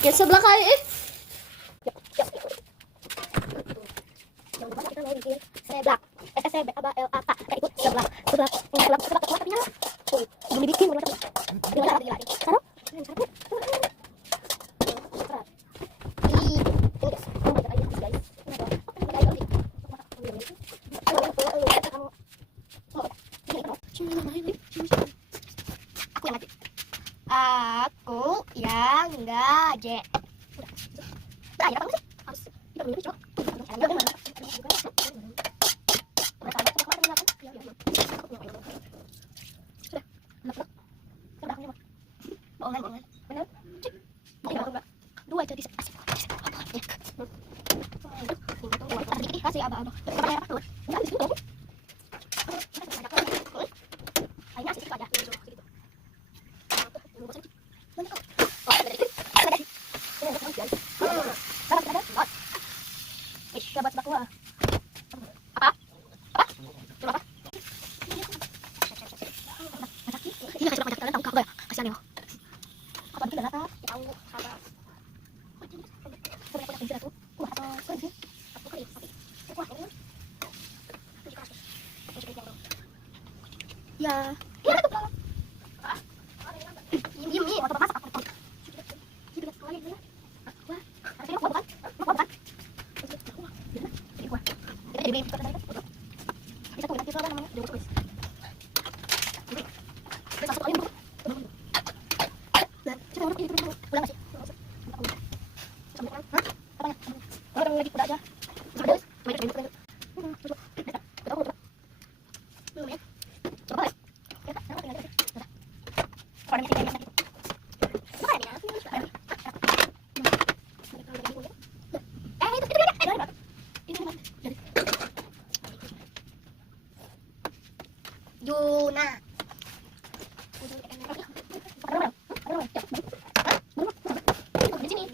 Yang sebelah kali Yang kita mau bikin sebelah. Sebelah apa? Kayak ikut sebelah. Sebelah tapi nyala. Tuh, belum dibikin belum ada. Gimana lagi? Taruh. Aku yang gaje. Udah, ya apa sih? Harus kita dulu coba. Dua jadi asik. Kasih abang-abang. Sahabat aku apa? Ini kasih banyak kalian tahu kagak ya? Kasihan ya. Apa itu data? Tahu apa? Sebenarnya punya aku. Wah, atau sih. Aku kali. Wah, ini. Ya. Ya itu. Ini waktu masak aku. Ini sekali ya. Wah, harusnya aku bukan. Jadi bisa tuh nanti apa namanya diurus guys. Terus masuk aja dulu. Nah, kita urut ini dulu. Ulang masih. Apanya? Orang lagi udah aja. Sudah guys. Yuna. Di sini.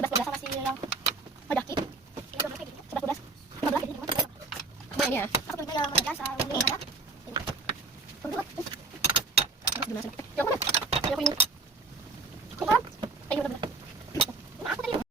Sebelas masih yang medaki. Sebelas. Ini ya. Aku pilih yang biasa. Ini mana? Terus gimana sih? Yang mana? Yang ini.